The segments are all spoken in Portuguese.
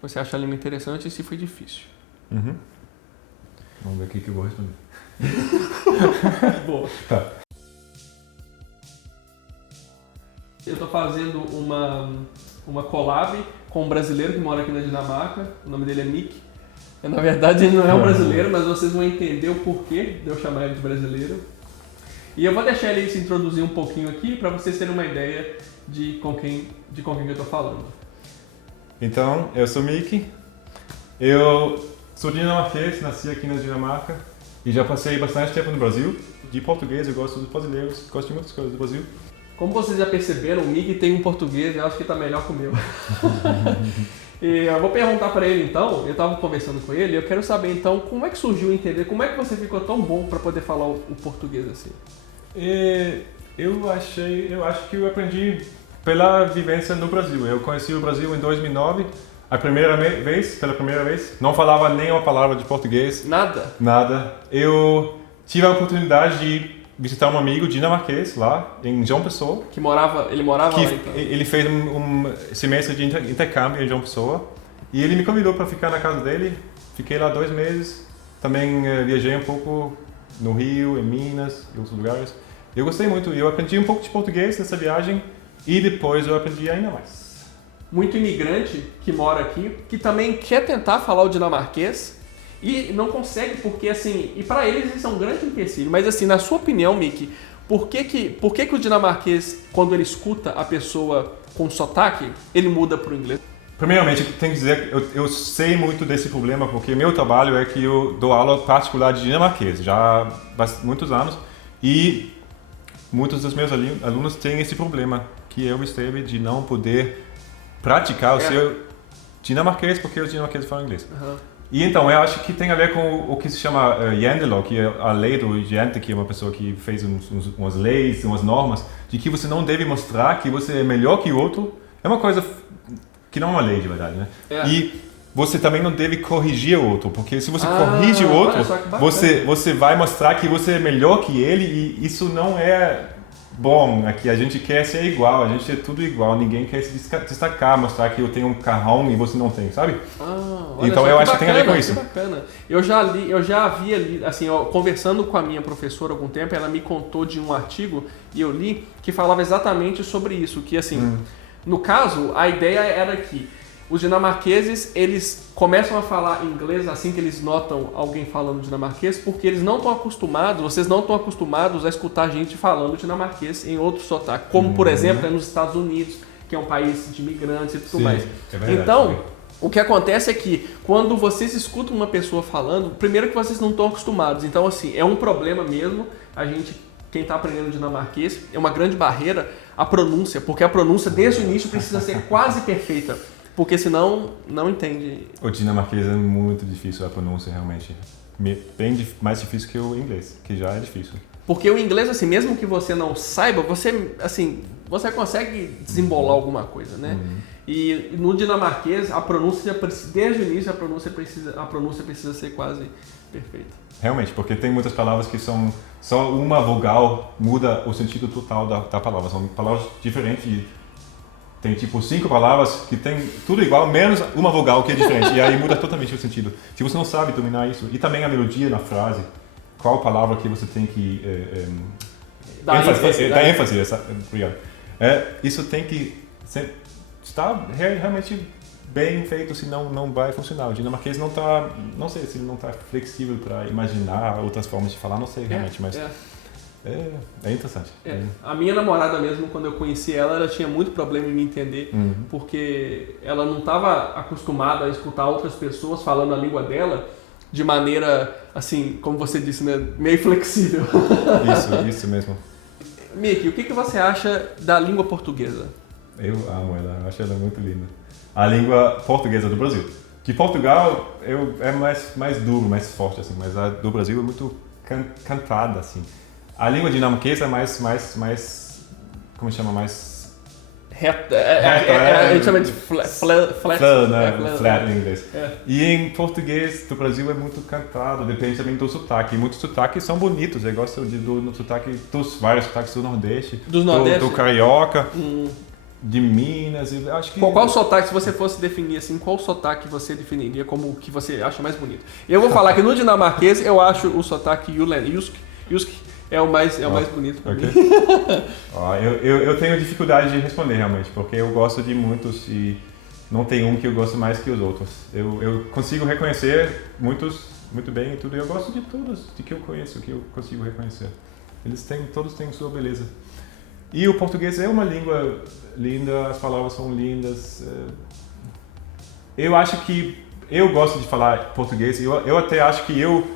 Você acha a língua interessante e se foi difícil? Uhum. Vamos ver o que eu vou responder. Boa. Tá. Eu tô fazendo uma collab com um brasileiro que mora aqui na Dinamarca. O nome dele é Mick. Na verdade, ele não é um brasileiro, mas vocês vão entender o porquê de eu chamar ele de brasileiro. E eu vou deixar ele se introduzir um pouquinho aqui para vocês terem uma ideia de com quem eu tô falando. Então, eu sou Mick. Eu sou dinamarquês, nasci aqui na Dinamarca e já passei bastante tempo no Brasil. De português, eu gosto dos brasileiros, gosto de muitas coisas do Brasil. Como vocês já perceberam, o Mick tem um português e eu acho que tá melhor que o meu. E eu vou perguntar para ele então, eu estava conversando com ele, eu quero saber então como é que surgiu o entender, como é que você ficou tão bom para poder falar o português assim? Eu acho que eu aprendi pela vivência no Brasil. Eu conheci o Brasil em 2009, pela primeira vez, não falava nem uma palavra de português. Nada? Nada. Eu tive a oportunidade de visitar um amigo dinamarquês lá em João Pessoa. Ele morava lá então? Ele fez um semestre de intercâmbio em João Pessoa e ele me convidou para ficar na casa dele. Fiquei lá 2 meses. Também viajei um pouco no Rio, em Minas e outros lugares. Eu gostei muito. Eu aprendi um pouco de português nessa viagem e depois eu aprendi ainda mais. Muito imigrante que mora aqui, que também quer tentar falar o dinamarquês e não consegue porque, assim, e para eles isso é um grande empecilho. Mas, assim, na sua opinião, Mick, por que o dinamarquês, quando ele escuta a pessoa com sotaque, ele muda para o inglês? Primeiramente, tenho que dizer que eu sei muito desse problema porque meu trabalho é que eu dou aula particular de dinamarquês já há muitos anos e muitos dos meus alunos têm esse problema que eu esteve de não poder praticar o seu dinamarquês porque os dinamarqueses falam inglês. Uhum. E então, eu acho que tem a ver com o que se chama Jantelov, que é a lei do Jante, que é uma pessoa que fez umas leis, umas normas, de que você não deve mostrar que você é melhor que o outro. É uma coisa que não é uma lei de verdade, né? E você também não deve corrigir o outro, porque se você corrige o outro, você vai mostrar que você é melhor que ele e isso não é bom. Aqui a gente quer ser igual, a gente é tudo igual, ninguém quer se destacar, mostrar que eu tenho um carrão e você não tem, sabe? Então eu acho que tem a ver com isso. Que bacana. Eu já havia lido, assim, conversando com a minha professora há algum tempo, ela me contou de um artigo e eu li que falava exatamente sobre isso, que assim, no caso, a ideia era que os dinamarqueses, eles começam a falar inglês assim que eles notam alguém falando dinamarquês, porque eles não estão acostumados, vocês não estão acostumados a escutar gente falando dinamarquês em outro sotaque, como por exemplo nos Estados Unidos, que é um país de imigrantes e tudo mais. É verdade, então, o que acontece é que quando vocês escutam uma pessoa falando, primeiro que vocês não estão acostumados, então assim, é um problema mesmo, quem está aprendendo dinamarquês, é uma grande barreira a pronúncia, porque a pronúncia desde o início precisa ser quase perfeita. Porque senão, não entende. O dinamarquês é muito difícil a pronúncia, realmente. Bem mais difícil que o inglês, que já é difícil. Porque o inglês, assim, mesmo que você não saiba, você consegue desembolar alguma coisa, né? E no dinamarquês, a pronúncia, desde o início, a pronúncia precisa ser quase perfeita. Realmente, porque tem muitas palavras que são só uma vogal muda o sentido total da palavra. São palavras diferentes. Tem tipo 5 palavras que tem tudo igual, menos uma vogal que é diferente. E aí muda totalmente o sentido. Se você não sabe dominar isso, e também a melodia na frase, qual palavra que você tem que dar ênfase. Obrigado. Isso tem que estar realmente bem feito, senão não vai funcionar. O dinamarquês não sei se ele não está flexível para imaginar outras formas de falar, não sei realmente, mas... É interessante. A minha namorada mesmo, quando eu conheci ela tinha muito problema em me entender, porque ela não estava acostumada a escutar outras pessoas falando a língua dela de maneira, assim, como você disse, né, meio flexível. Isso mesmo. Mick, o que você acha da língua portuguesa? Eu amo ela, eu acho ela muito linda. A língua portuguesa do Brasil. De Portugal é mais duro, mais forte, assim, mas a do Brasil é muito cantada, assim. A língua dinamarquesa é mais como chama, mais... Reta, a gente chama de flat em inglês. E em português do Brasil é muito cantado, depende também do sotaque. E muitos sotaques são bonitos, eu gosto do sotaque, dos vários sotaques do Nordeste, do Carioca. de Minas, eu acho que... Qual sotaque, se você fosse definir assim, qual sotaque você definiria como o que você acha mais bonito? Eu vou falar que no dinamarquês eu acho o sotaque Jysk é o mais bonito para mim. Eu tenho dificuldade de responder realmente, porque eu gosto de muitos e não tem um que eu gosto mais que os outros. Eu consigo reconhecer muitos muito bem e tudo, e eu gosto de todos, de que eu conheço, que eu consigo reconhecer. Todos têm sua beleza. E o português é uma língua linda, as palavras são lindas. Eu acho que eu gosto de falar português. Eu até acho que eu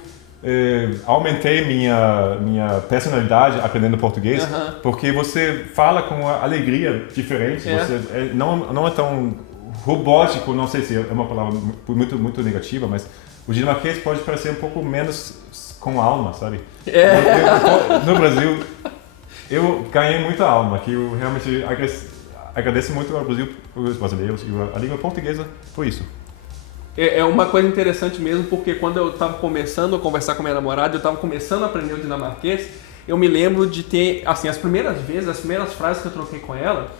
aumentei minha personalidade aprendendo português, porque você fala com uma alegria diferente. Você não é tão robótico, não sei se é uma palavra muito negativa, mas o dinamarquês pode parecer um pouco menos com alma, sabe? No Brasil, eu ganhei muita alma, que eu realmente agradeço muito ao Brasil, os brasileiros e a língua portuguesa por isso. É uma coisa interessante mesmo, porque quando eu estava começando a conversar com minha namorada, eu estava começando a aprender o dinamarquês, eu me lembro de ter, assim, as primeiras frases que eu troquei com ela,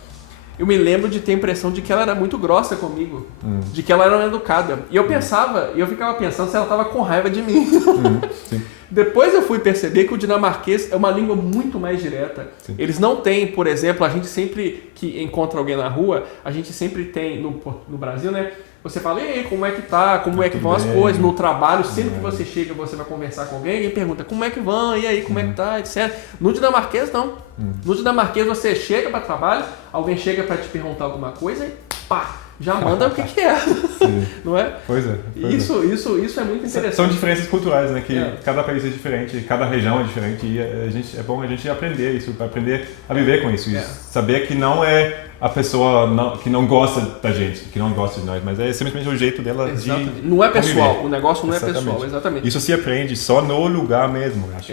eu me lembro de ter a impressão de que ela era muito grossa comigo, de que ela era educada. E eu ficava pensando se ela estava com raiva de mim. Sim. Depois eu fui perceber que o dinamarquês é uma língua muito mais direta. Sim. Eles não têm, por exemplo, a gente sempre que encontra alguém na rua, a gente sempre tem, no Brasil, né? Você fala, e aí, como é que tá? Como é que vão as coisas? No trabalho, sempre que você chega, você vai conversar com alguém e pergunta, como é que vão? E aí, como é que tá? Etc. No dinamarquês, não. No dinamarquês, você chega para trabalho, alguém chega para te perguntar alguma coisa e pá, já manda o que é. Não é? Pois é. Isso é muito interessante. São diferenças culturais, né? Que cada país é diferente, cada região é diferente e é bom a gente aprender isso, aprender a viver com isso. E saber que não é a pessoa que não gosta da gente, que não gosta de nós, mas é simplesmente o jeito dela de não é pessoal, conviver. o negócio não é pessoal, exatamente. Isso se aprende só no lugar mesmo, eu acho.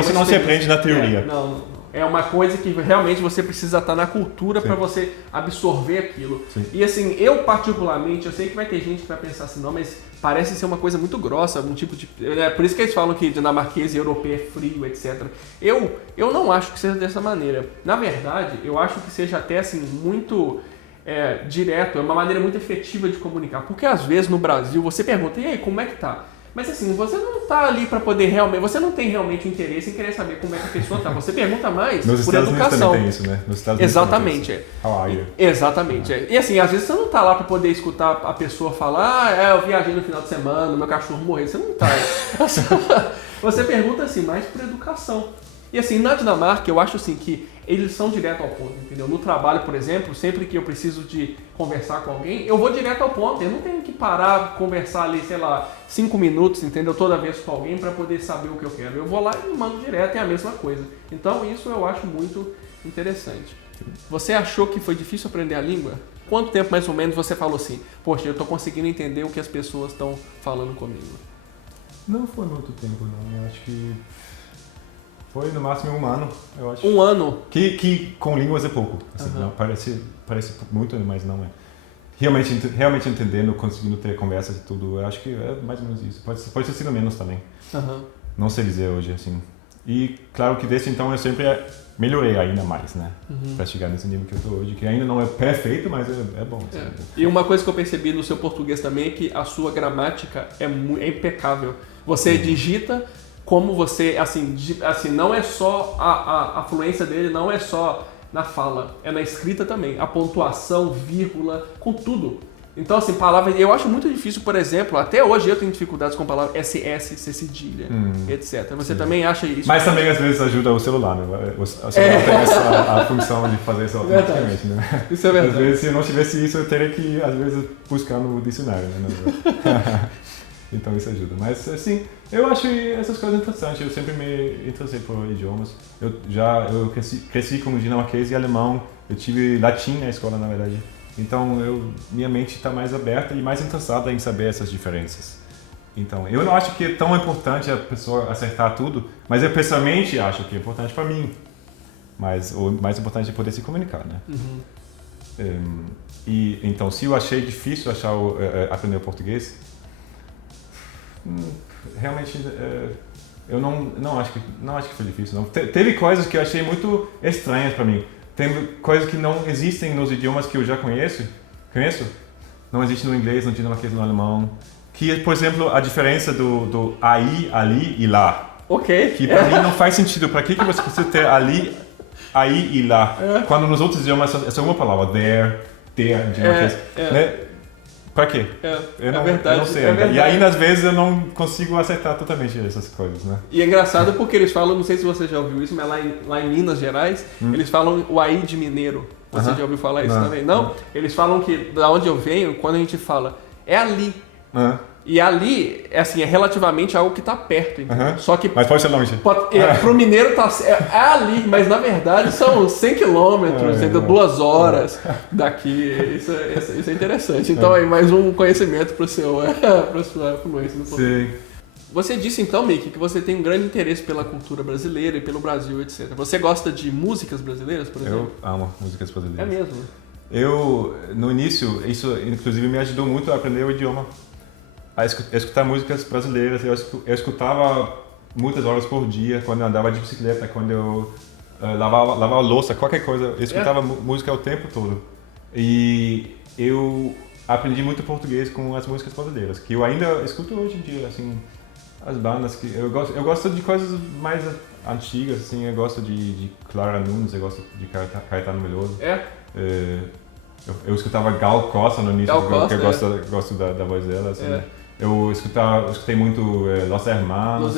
Isso não se aprende na teoria. Não. É uma coisa que realmente você precisa estar na cultura para você absorver aquilo. Sim. E assim, eu particularmente, eu sei que vai ter gente que vai pensar assim, não, mas parece ser uma coisa muito grossa, um tipo de... por isso que eles falam que dinamarquês e europeu é frio, etc. Eu não acho que seja dessa maneira. Na verdade, eu acho que seja até assim, muito direto, é uma maneira muito efetiva de comunicar. Porque às vezes no Brasil você pergunta, e aí, como é que tá? Mas assim, você não tá ali para poder realmente, você não tem realmente o interesse em querer saber como é que a pessoa tá. Você pergunta mais Nos por Estados educação. Unidos também tem isso, né? Nos Estados Unidos Exatamente. How are you? Exatamente. E assim, às vezes você não tá lá para poder escutar a pessoa falar, eu viajei no final de semana, meu cachorro morreu. Você não tá. Você pergunta assim, mais por educação. E assim, na Dinamarca, eu acho assim que eles são direto ao ponto, entendeu? No trabalho, por exemplo, sempre que eu preciso de conversar com alguém, eu vou direto ao ponto. Eu não tenho que parar, conversar ali, sei lá, 5 minutos, entendeu? Toda vez com alguém para poder saber o que eu quero. Eu vou lá e mando direto, é a mesma coisa. Então, isso eu acho muito interessante. Você achou que foi difícil aprender a língua? Quanto tempo, mais ou menos, você falou assim, poxa, eu tô conseguindo entender o que as pessoas estão falando comigo? Não foi muito tempo, não. Eu acho que foi no máximo 1 ano, eu acho. 1 ano? Que com línguas é pouco. Assim, não, parece muito, mas não é. Realmente entendendo, conseguindo ter conversas e tudo, eu acho que é mais ou menos isso. Pode ter sido menos também. Não sei dizer hoje, assim. E claro que desde então eu sempre melhorei ainda mais, né? Para chegar nesse nível que eu estou hoje, que ainda não é perfeito, mas é bom. Assim. E uma coisa que eu percebi no seu português também é que a sua gramática é impecável. Você digita como você, assim, não é só a fluência dele, não é só na fala, é na escrita também. A pontuação, vírgula, com tudo. Então, assim, palavras... Eu acho muito difícil, por exemplo, até hoje eu tenho dificuldades com palavras SS, C cedilha, etc. Você também acha isso? Mas também, às vezes, ajuda o celular, né? O celular tem a função de fazer isso automaticamente, né? Isso é verdade. Às vezes, se eu não tivesse isso, eu teria que, às vezes, buscar no dicionário, né? Então, isso ajuda. Mas, assim, eu acho essas coisas interessantes. Eu sempre me interessei por idiomas. Eu cresci com dinamarquês e alemão. Eu tive latim na escola, na verdade. Então, minha mente está mais aberta e mais interessada em saber essas diferenças. Então, eu não acho que é tão importante a pessoa acertar tudo, mas eu pessoalmente acho que é importante para mim. Mas o mais importante é poder se comunicar, né? Então, se eu achei difícil aprender o português, realmente eu não acho que foi difícil. Não. Teve coisas que eu achei muito estranhas para mim. tem coisas que não existem nos idiomas que eu já conheço, não existe no inglês, no dinamarquês, no alemão, que por exemplo a diferença do aí, ali e lá. Ok. Que para mim não faz sentido. Para que você precisa ter ali, aí e lá? Quando nos outros idiomas é só uma palavra, there, dinamarquês, né? Pra quê? É verdade. Eu não sei. E ainda às vezes eu não consigo acertar totalmente essas coisas, né? E é engraçado porque eles falam, não sei se você já ouviu isso, mas lá em Minas Gerais, eles falam o aí de mineiro. Você já ouviu falar isso também? Não? Eles falam que, da onde eu venho, quando a gente fala, é ali. E ali, é assim, é relativamente algo que está perto, entendeu? Só que... Mas pode ser longe. Pro mineiro é ali, mas na verdade são 100 quilômetros, 2 horas daqui. Isso é interessante. Então aí mais um conhecimento para sua fluência no português. Sim. Você disse então, Mickey, que você tem um grande interesse pela cultura brasileira e pelo Brasil, etc. Você gosta de músicas brasileiras, por exemplo? Eu amo músicas brasileiras. É mesmo? Eu, no início, isso inclusive me ajudou muito a aprender o idioma. A escutar músicas brasileiras. Eu escutava muitas horas por dia quando eu andava de bicicleta, quando eu lavava louça, qualquer coisa. Eu escutava música o tempo todo. E eu aprendi muito português com as músicas brasileiras, que eu ainda escuto hoje em dia, assim, as bandas que eu gosto de coisas mais antigas, assim, eu gosto de Clara Nunes, eu gosto de Caetano Veloso. Eu escutava Gal Costa no início, porque eu gosto da voz dela, assim. Eu escutei muito Los Hermanos.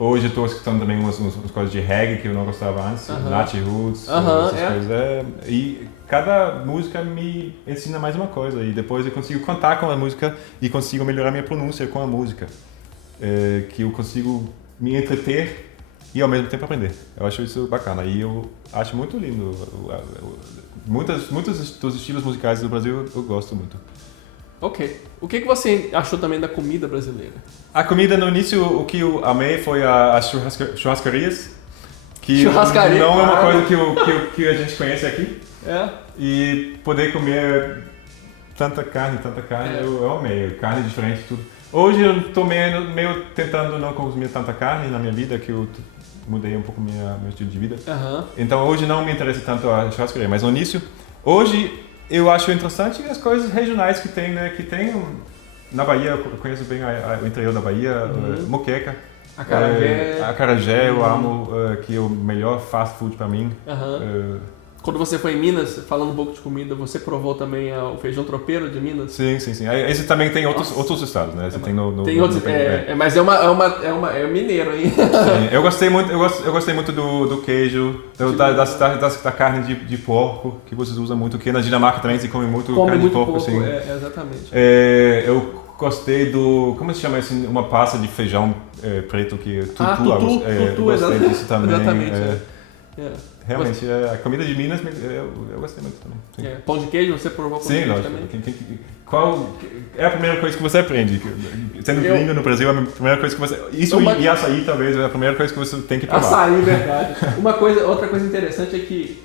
Hoje eu estou escutando também umas coisas de reggae que eu não gostava antes, Nat Roots, essas coisas. E cada música me ensina mais uma coisa e depois eu consigo cantar com a música e consigo melhorar minha pronúncia com a música. Que eu consigo me entreter e ao mesmo tempo aprender. Eu acho isso bacana e eu acho muito lindo. Muitos dos estilos musicais do Brasil eu gosto muito. Ok. O que você achou também da comida brasileira? A comida, no início, o que eu amei foi as churrascarias. Que Churrascaria, não é uma coisa que a gente conhece aqui. E poder comer tanta carne, eu amei. Carne diferente, tudo. Hoje eu estou meio tentando não consumir tanta carne na minha vida, que eu mudei um pouco meu estilo de vida. Então hoje não me interessa tanto a churrascaria, mas no início, hoje eu acho interessante as coisas regionais que tem, né? Que tem na Bahia, eu conheço bem o interior da Bahia, moqueca. Acarajé eu amo, que é o melhor fast food para mim. Quando você foi em Minas, falando um pouco de comida, você provou também o feijão tropeiro de Minas? Sim. Esse também tem outros estados, né? Esse tem outros, mas é mineiro, hein? Sim, eu gostei muito do queijo, da carne de porco, que vocês usam muito, que na Dinamarca também se come muito carne de porco. Assim. Exatamente. Eu gostei como se chama isso? Uma pasta de feijão preto que tutu. Eu gostei disso também. Exatamente. Realmente, a comida de Minas eu gostei muito também. Pão de queijo, você provou pão de queijo também? Qual é a primeira coisa que você aprende? Sendo gringo no Brasil, a primeira coisa que você... E açaí talvez é a primeira coisa que você tem que provar. Açaí, verdade. Outra coisa interessante é que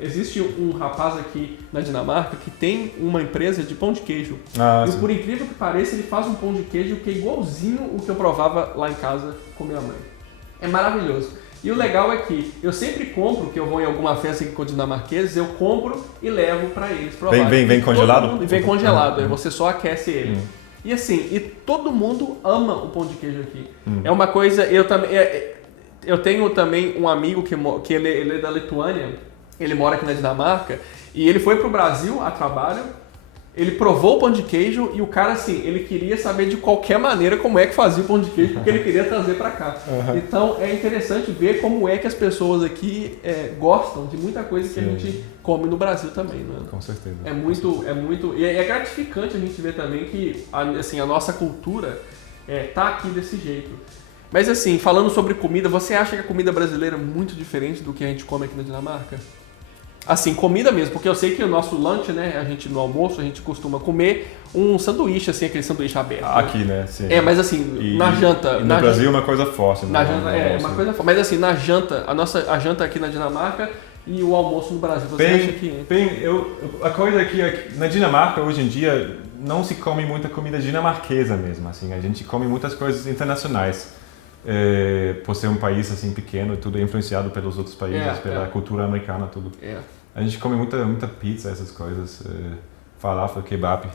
existe um rapaz aqui na Dinamarca que tem uma empresa de pão de queijo. E por incrível que pareça, ele faz um pão de queijo que é igualzinho o que eu provava lá em casa com minha mãe. É maravilhoso. E o legal é que eu sempre compro, que eu vou em alguma festa aqui com dinamarqueses, eu compro e levo para eles provar. Vem congelado? Vem congelado, aí você só aquece ele. E assim, todo mundo ama o pão de queijo aqui. É uma coisa, eu tenho também um amigo que ele é da Lituânia, ele mora aqui na Dinamarca, e ele foi pro Brasil a trabalho, ele provou o pão de queijo e o cara, assim, ele queria saber de qualquer maneira como é que fazia o pão de queijo, porque ele queria trazer para cá. Então, é interessante ver como é que as pessoas aqui gostam de muita coisa que a gente come no Brasil também, né? Com certeza. É muito... E é gratificante a gente ver também que, assim, a nossa cultura tá aqui desse jeito. Mas, assim, falando sobre comida, você acha que a comida brasileira é muito diferente do que a gente come aqui na Dinamarca? Assim, comida mesmo, porque eu sei que o nosso lanche, né, no almoço, a gente costuma comer um sanduíche, assim, aquele sanduíche aberto. Aqui, né? Sim. Mas assim, na janta... No Brasil é uma coisa forte. Na janta, uma coisa forte. Mas assim, na janta, a janta aqui na Dinamarca e o almoço no Brasil, você acha que... A coisa aqui, na Dinamarca, hoje em dia, não se come muita comida dinamarquesa mesmo, assim. A gente come muitas coisas internacionais. por ser um país assim pequeno, tudo é influenciado pelos outros países, pela cultura americana, tudo. A gente come muita pizza, essas coisas. Falafel, kebab.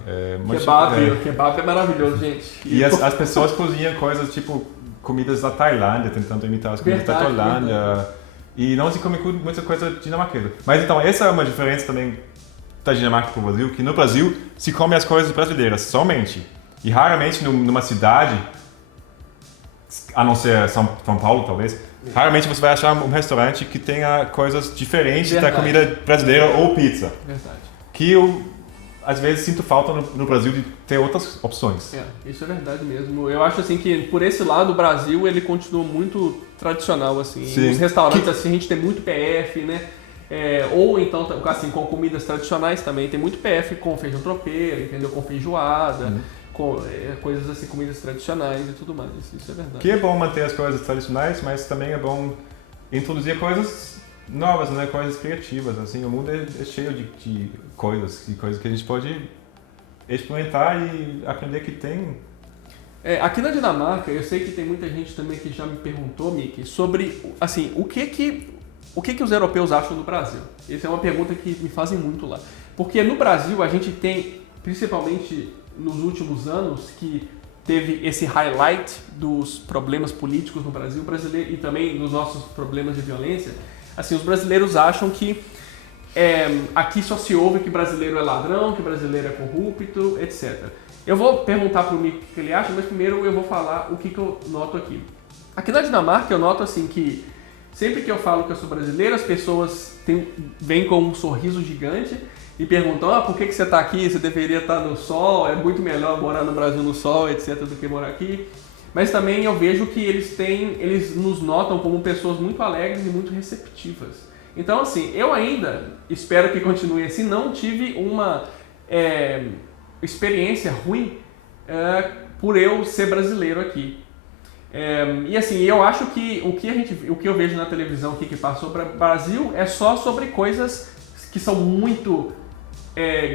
Kebab é maravilhoso, gente. E as pessoas cozinham coisas tipo comidas da Tailândia, tentando imitar as comidas da Tailândia. E não se come muita coisa dinamarquesa. Mas então, essa é uma diferença também da Dinamarca para o Brasil, que no Brasil se come as coisas brasileiras somente. E raramente numa cidade, a não ser São Paulo talvez, raramente você vai achar um restaurante que tenha coisas diferentes da comida brasileira ou pizza. Verdade. Que eu, às vezes, sinto falta no Brasil de ter outras opções. Isso é verdade mesmo. Eu acho assim que, por esse lado, o Brasil ele continua muito tradicional. Assim. Nos restaurantes assim, a gente tem muito PF, né? Ou então, assim, com comidas tradicionais também, tem muito PF com feijão tropeiro, entendeu? Com feijoada. Coisas assim, comidas tradicionais e tudo mais, isso é verdade. Que é bom manter as coisas tradicionais, mas também é bom introduzir coisas novas, né? Coisas criativas, assim, o mundo é cheio de coisas que a gente pode experimentar e aprender que tem. Aqui na Dinamarca, eu sei que tem muita gente também que já me perguntou, Mickey, sobre, assim, o que os europeus acham do Brasil? Essa é uma pergunta que me fazem muito lá. Porque no Brasil a gente tem, principalmente nos últimos anos, que teve esse highlight dos problemas políticos no Brasil brasileiro e também dos nossos problemas de violência. Assim, os brasileiros acham que aqui só se ouve que brasileiro é ladrão, que brasileiro é corrupto, etc. Eu vou perguntar para o Mico o que ele acha, mas primeiro eu vou falar o que eu noto aqui. Aqui na Dinamarca eu noto assim que sempre que eu falo que eu sou brasileiro, as pessoas vêm com um sorriso gigante e perguntam, por que você está aqui? Você deveria estar no sol, é muito melhor morar no Brasil no sol, etc, do que morar aqui. Mas também eu vejo que eles nos notam como pessoas muito alegres e muito receptivas. Então, assim, eu ainda espero que continue assim. Não tive uma experiência ruim por eu ser brasileiro aqui. E assim, eu acho que o que eu vejo na televisão aqui que passa sobre o Brasil é só sobre coisas que são muito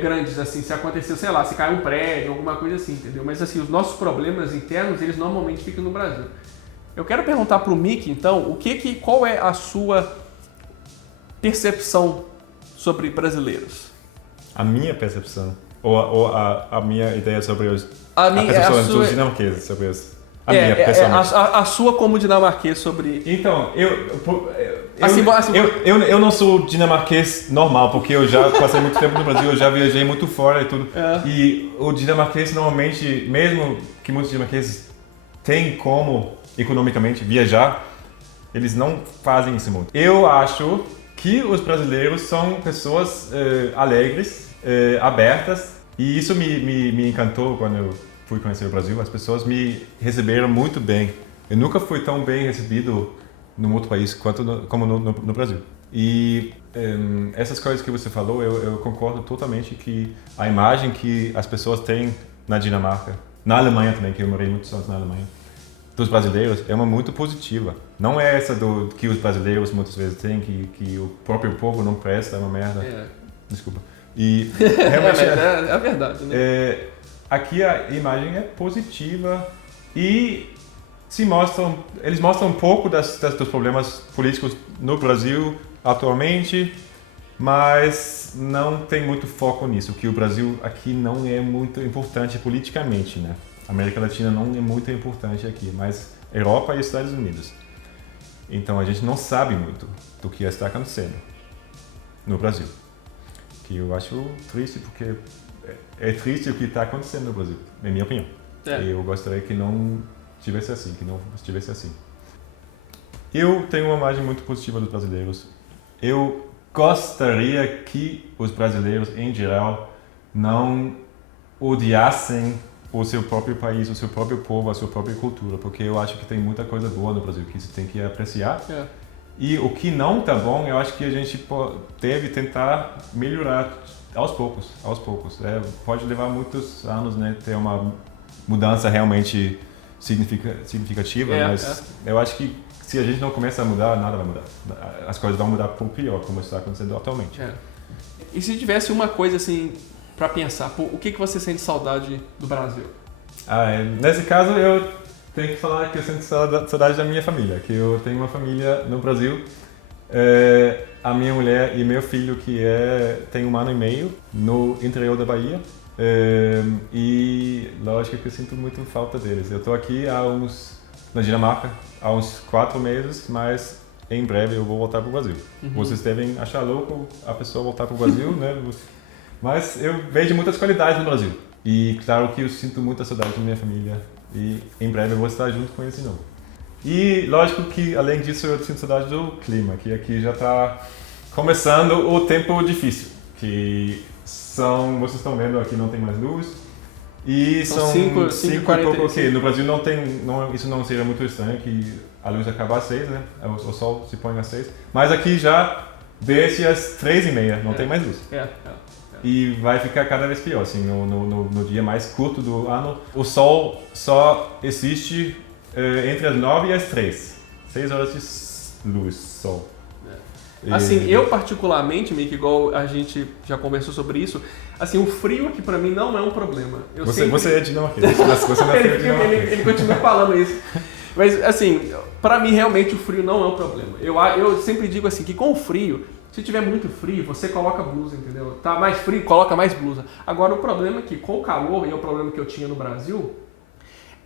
grandes, assim, se acontecer, sei lá, se cai um prédio, alguma coisa assim, entendeu? Mas assim, os nossos problemas internos, eles normalmente ficam no Brasil. Eu quero perguntar pro Mickey, então, qual é a sua percepção sobre brasileiros? A minha percepção? Ou a minha ideia sobre os... A percepção dos dinamarqueses sobre os... minha, pessoalmente. A sua como dinamarquês sobre... Então, eu não sou dinamarquês normal, porque eu já passei muito tempo no Brasil, eu já viajei muito fora e tudo. E o dinamarquês normalmente, mesmo que muitos dinamarqueses têm como economicamente viajar, eles não fazem isso muito. Eu acho que os brasileiros são pessoas alegres, abertas, e isso me encantou quando eu fui conhecer o Brasil. As pessoas me receberam muito bem. Eu nunca fui tão bem recebido num outro país como no Brasil. E essas coisas que você falou, eu concordo totalmente que a imagem que as pessoas têm na Dinamarca, na Alemanha também, que eu morei muitos anos na Alemanha, dos brasileiros é uma muito positiva. Não é essa que os brasileiros muitas vezes têm, que o próprio povo não presta, é uma merda. Desculpa. E realmente é a verdade, né? Aqui a imagem é positiva e eles mostram um pouco dos problemas políticos no Brasil atualmente, mas não tem muito foco nisso, que o Brasil aqui não é muito importante politicamente, né? A América Latina não é muito importante aqui, mas Europa e Estados Unidos. Então a gente não sabe muito do que está acontecendo no Brasil, que eu acho triste, porque é triste o que está acontecendo no Brasil, na minha opinião. Eu gostaria que não estivesse assim. Eu tenho uma imagem muito positiva dos brasileiros. Eu gostaria que os brasileiros, em geral, não odiassem o seu próprio país, o seu próprio povo, a sua própria cultura, porque eu acho que tem muita coisa boa no Brasil que você tem que apreciar. E o que não tá bom, eu acho que a gente deve tentar melhorar aos poucos. Pode levar muitos anos, né, ter uma mudança realmente significativa, mas eu acho que se a gente não começa a mudar, nada vai mudar. As coisas vão mudar para o pior, como está acontecendo atualmente. E se tivesse uma coisa assim para pensar, o que você sente saudade do Brasil? Nesse caso, tenho que falar que eu sinto saudade da minha família, que eu tenho uma família no Brasil. A minha mulher e meu filho, que tem 1 ano e meio, no interior da Bahia. E lógico que eu sinto muito falta deles. Eu estou aqui na Dinamarca há uns 4 meses, mas em breve eu vou voltar para o Brasil. Vocês devem achar louco a pessoa voltar para o Brasil, né? Mas eu vejo muitas qualidades no Brasil. E claro que eu sinto muita saudade da minha família. E em breve eu vou estar junto com eles de novo. E lógico que além disso eu sinto saudade do clima, que aqui já está começando o tempo difícil. Vocês estão vendo aqui não tem mais luz. E são 5 e pouco, ok. No Brasil isso não seria muito estranho, que a luz acaba às 6, né? O sol se põe às 6. Mas aqui já desce às 3h30, não tem mais luz. E vai ficar cada vez pior, assim, no dia mais curto do ano. O sol só existe entre as 9 e as 3. 6 horas de luz, sol. Assim, eu particularmente, Mick, igual a gente já conversou sobre isso, assim, o frio aqui pra mim não é um problema. Você é dinamarquês, você não é dinamarquês. Ele continua falando isso. Mas, assim, pra mim realmente o frio não é um problema. Eu sempre digo assim, que com o frio, se tiver muito frio, você coloca blusa, entendeu? Tá mais frio, coloca mais blusa. Agora, o problema é que com o calor, e é o problema que eu tinha no Brasil,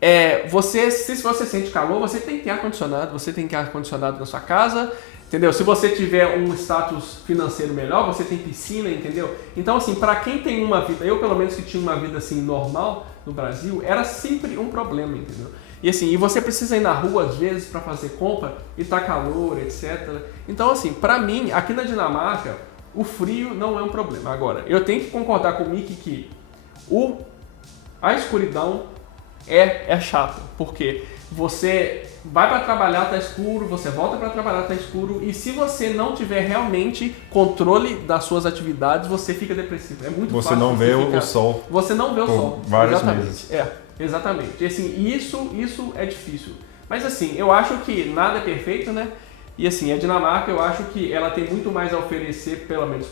se você sente calor, você tem que ter ar-condicionado, você tem que ter ar-condicionado na sua casa, entendeu? Se você tiver um status financeiro melhor, você tem piscina, entendeu? Então, assim, para quem tem uma vida, eu pelo menos que tinha uma vida assim normal no Brasil, era sempre um problema, entendeu? E assim, você precisa ir na rua às vezes para fazer compra e tá calor, etc. Então, assim, para mim, aqui na Dinamarca, o frio não é um problema. Agora, eu tenho que concordar com o Mick que a escuridão é chato, porque você vai para trabalhar, tá escuro, você volta para trabalhar, tá escuro, e se você não tiver realmente controle das suas atividades, você fica depressivo. É muito fácil. Você não vê o sol. Você não vê o sol. Vários exatamente. meses. Exatamente. E assim, isso é difícil. Mas assim, eu acho que nada é perfeito, né? E assim, a Dinamarca, eu acho que ela tem muito mais a oferecer, pelo menos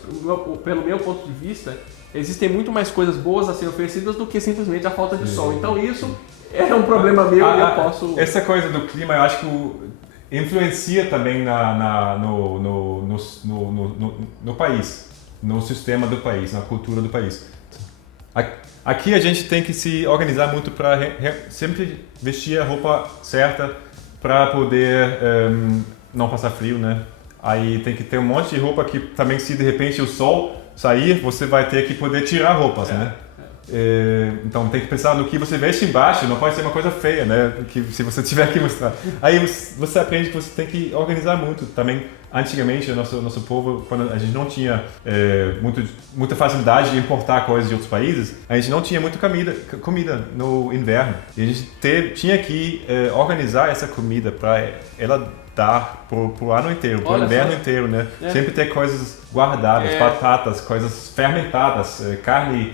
pelo meu ponto de vista, existem muito mais coisas boas a serem oferecidas do que simplesmente a falta de sol. Então isso é um problema meu e eu posso... Essa coisa do clima, eu acho que influencia também no país, no sistema do país, na cultura do país. Aqui a gente tem que se organizar muito para sempre vestir a roupa certa para poder não passar frio, né? Aí tem que ter um monte de roupa que também, se de repente o sol sair, você vai ter que poder tirar roupas, né? Então tem que pensar no que você veste embaixo, não pode ser uma coisa feia, né? Que se você tiver que mostrar. Aí você aprende que você tem que organizar muito. Também, antigamente, o nosso povo, quando a gente não tinha muita facilidade de importar coisas de outros países, a gente não tinha muita comida no inverno. E a gente tinha que organizar essa comida para ela dar pro ano inteiro, pro inverno inteiro, né? Sempre ter coisas guardadas, batatas, coisas fermentadas, carne.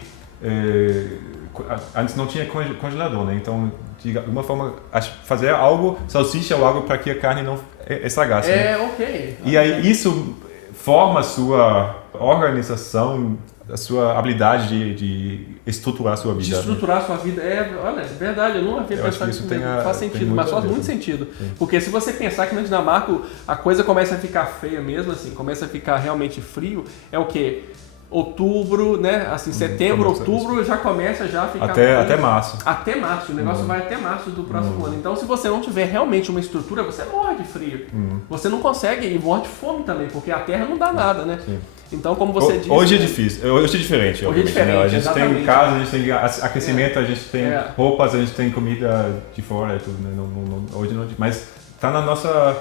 Antes não tinha congelador, né? Então, de alguma forma, fazer algo, salsicha ou algo para que a carne não estragasse. Ok. E aí isso forma a sua organização, a sua habilidade de estruturar a sua vida. De estruturar a sua vida. Olha, é verdade, eu não havia pensado nisso. Faz sentido, mas faz muito sentido. Sim. Porque se você pensar que na Dinamarca a coisa começa a ficar feia mesmo, assim, começa a ficar realmente frio, é o quê? Outubro, né? Assim, setembro, outubro já começa a ficar... Até março. Até março, o negócio vai até março do próximo ano. Então, se você não tiver realmente uma estrutura, você morre de frio. Você não consegue, e morre de fome também, porque a terra não dá nada, né? Sim. Então, como você disse... Hoje é difícil, hoje é diferente. Hoje é diferente, né? A gente tem casa, a gente tem aquecimento, a gente tem roupas, a gente tem comida de fora, tudo, né? Hoje não... Mas tá na nossa...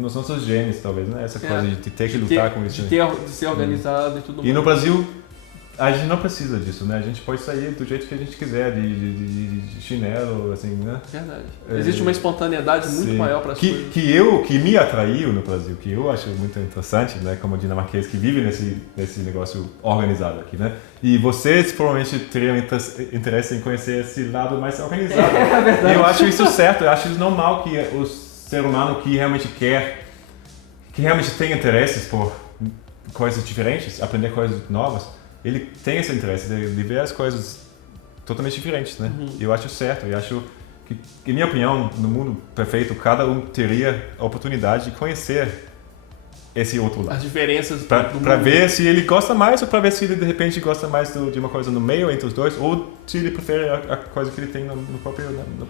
nos nossos genes, talvez, né? Essa coisa de ter que lutar com isso. De ser organizado e tudo mais. E no Brasil, a gente não precisa disso, né? A gente pode sair do jeito que a gente quiser, de chinelo, assim, né? Verdade. Existe uma espontaneidade muito maior para as coisas. Que me atraiu no Brasil, que eu acho muito interessante, né? Como dinamarquês que vive nesse negócio organizado aqui, né? E vocês provavelmente teriam interesse em conhecer esse lado mais organizado. É verdade. E eu acho isso certo, eu acho isso normal que os ser humano que realmente tem interesses por coisas diferentes, aprender coisas novas, ele tem esse interesse de ver as coisas totalmente diferentes, né? Eu acho certo, eu acho que, em minha opinião, no mundo perfeito, cada um teria a oportunidade de conhecer esse outro lado. As diferenças para ver se ele gosta mais ou para ver se ele de repente gosta mais de uma coisa no meio entre os dois ou se ele prefere a coisa que ele tem na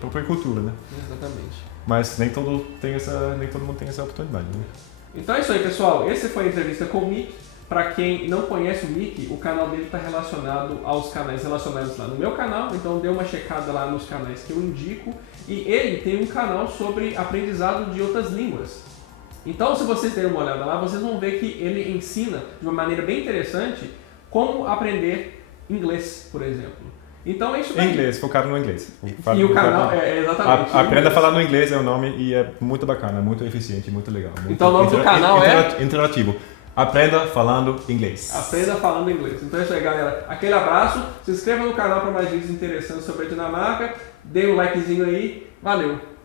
própria cultura, né? Exatamente. Mas nem todo mundo tem essa oportunidade, né? Então é isso aí, pessoal. Essa foi a entrevista com o Mick. Para quem não conhece o Mick, o canal dele está relacionado aos canais relacionados lá no meu canal, então dê uma checada lá nos canais que eu indico. E ele tem um canal sobre aprendizado de outras línguas. Então, se vocês derem uma olhada lá, vocês vão ver que ele ensina de uma maneira bem interessante como aprender inglês, por exemplo. Então é isso aí. Inglês, focado no inglês. E o canal é exatamente. Aprenda a falar no inglês é o nome e é muito bacana, muito eficiente, muito legal. Muito então o nome do canal é interativo. Aprenda falando inglês. Aprenda falando inglês. Então é isso aí, galera. Aquele abraço. Se inscreva no canal para mais vídeos interessantes sobre a Dinamarca. Dê um likezinho aí. Valeu!